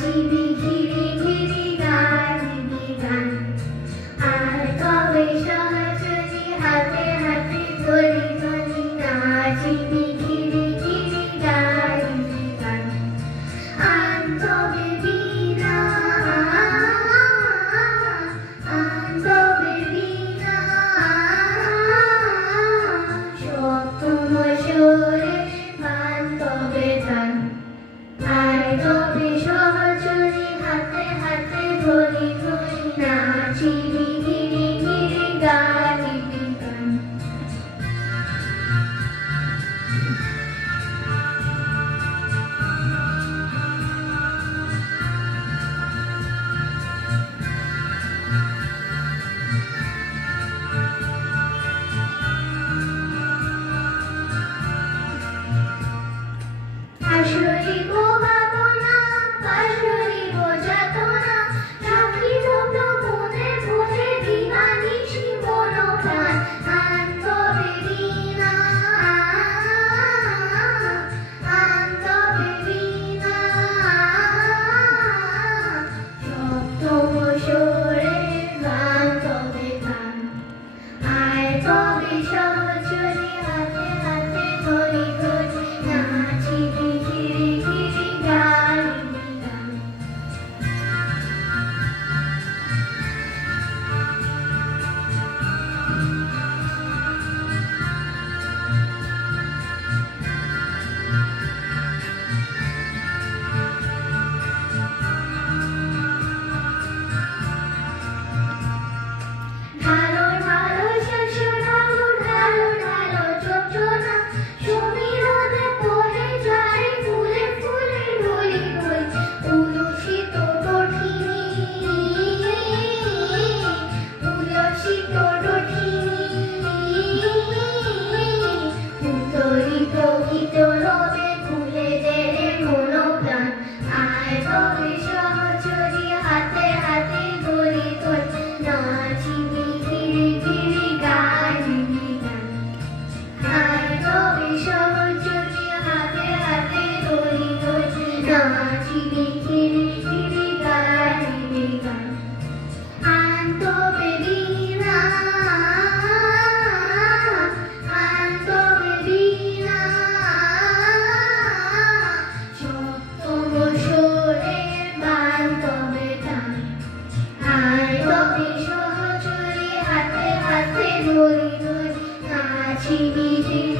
নাচিবি ঘিরি ঘিরি গাইবি গান আর তবে সহচরি হাতে হাতে ধরি ধরি নাচিবি ঘিরি ঘিরি গাইবি গান আনতবে বীণা আনতবে বীণা সপ্তম সুরে বানতবে গান আয় তবে সহচরি হাতে হাতে ধরি ধরি নাচিবি ঘিরি ঘিরি গাইবি গান আসরিব ভাবনা আসরিব যাতনা রাখিব মনে মনে দিবানিশি মন প্রাণ আনতবে বীণা আনতবে বীণা সপ্তম সুরে গানতবে গান আয় তবে সহচরি হাতে হাতে ধরি ধরি নাচিবি ঘিরি ঘিরি গাইবি গান ঢালো ঢালো শস্য ঢালো ঢালো ঢালো যোজনা সমীরণে বহে যায় ফুলে ফুলে রই রই উলসিত দঠিনী উলসিত দঠিনী উত্তরিত গীত রবে ফুলে দেরে মন প্রাণ আয় তবে সহচরি হাতে হাতে ধরি ধরি নাচিবি ঘিরি ঘিরি গাইবি গান আয় তবে সহচরি হাতে হাতে ধরি ধরি নাচিবি ঘিরি ঘিরি গাইবি গান আনতবে বীণা আনতবে বীণা সপ্তম সুরে বানতবে গান আয় তবে সহচরি হাতে হাতে ধরি ধরি নাচিবি ঘিরি